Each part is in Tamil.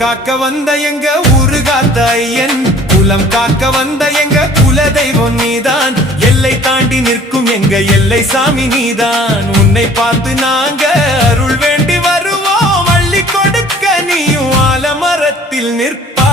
காக்க வந்த எங்க ஊரு காத்த ஐயன், குலம் காக்க வந்த எங்க குல தெய்வம் நீதான். எல்லை தாண்டி நிற்கும் எங்க எல்லை சாமி நீதான். உன்னை பார்த்து நாங்க அருள் வேண்டி வருவோம், அள்ளி கொடுக்க நீயும் ஆலமரத்தில் நிற்பா.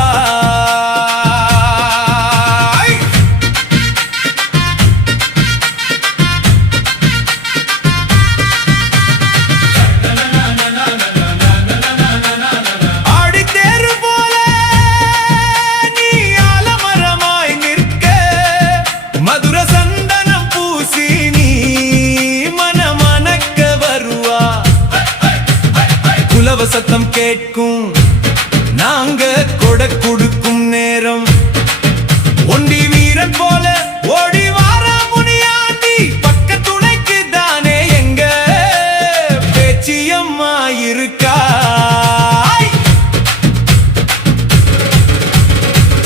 சத்தம் கேட்கும் நாங்க கொடை கொடுக்கும் நேரம், ஒண்டி வீரன் போல ஓடி வாரா முனியாண்டி. பக்க துணைக்கு தானே எங்க பேச்சியம்மா இருக்கா.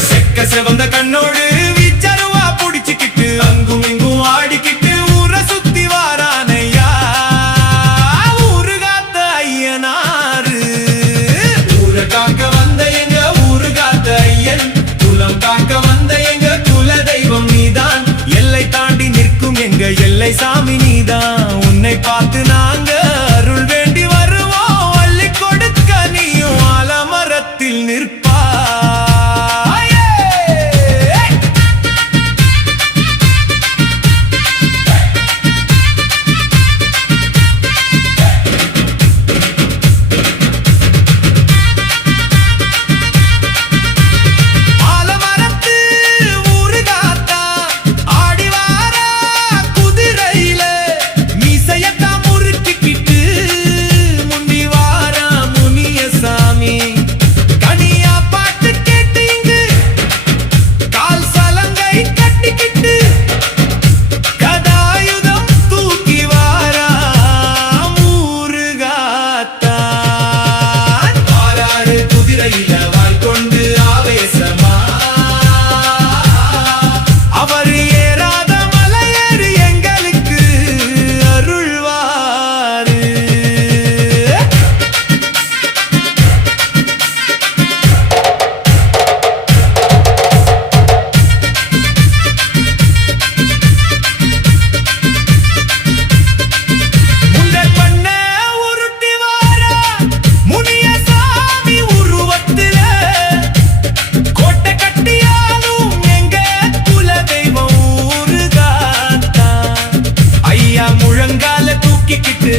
செக்க செவந்த கண்ணோடு வீச்சருவா புடிச்சுக்கிட்டு அங்கும் இங்கும் ஆடிக்கிட்டு ஊரை சுத்தி வாரானையா ஊரு காத்த ஐயனா. காக்க வந்த எங்க ஊரு காத்த ஐயன், குலம் காக்க வந்த எங்க குல தெய்வம் நீதான். எல்லை தாண்டி நிற்கும் எங்க எல்லை சாமி நீதான். உன்னை பார்த்து நாங்க அருள் வேண்டி வருவோம், அள்ளி கொடுக்க நீயும் ஆலமரத்தில் நிற்பா. முழங்கால தூக்கிக்கிட்டு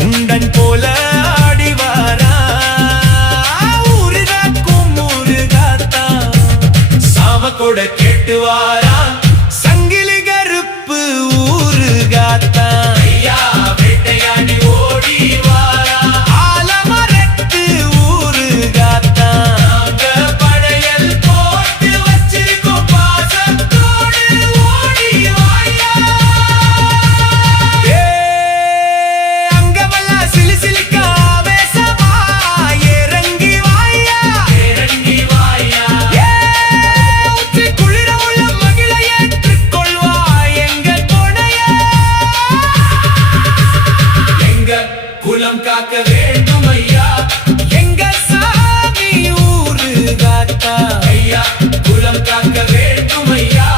முண்டன் போல ஆடிவாரா ஊருகாக்கும் ஊருகாத்தா. சாம கூட கேட்டு வாரா சங்கிலி கருப்பு ஊருகாத்தா. ஐயா வேட்டையாடி ஓடி வாரா ஆலமரத்து ஊருகாத்தா. நாங்க படையல் போட்டு வச்சிருக்கோம் பாசத்தோடு ஓடி வாயா. குலம் காக்க வேண்டும் ஐயா எங்க சாமி ஊரு காத்தா. ஐயா குலம் காக்க வேண்டும் ஐயா.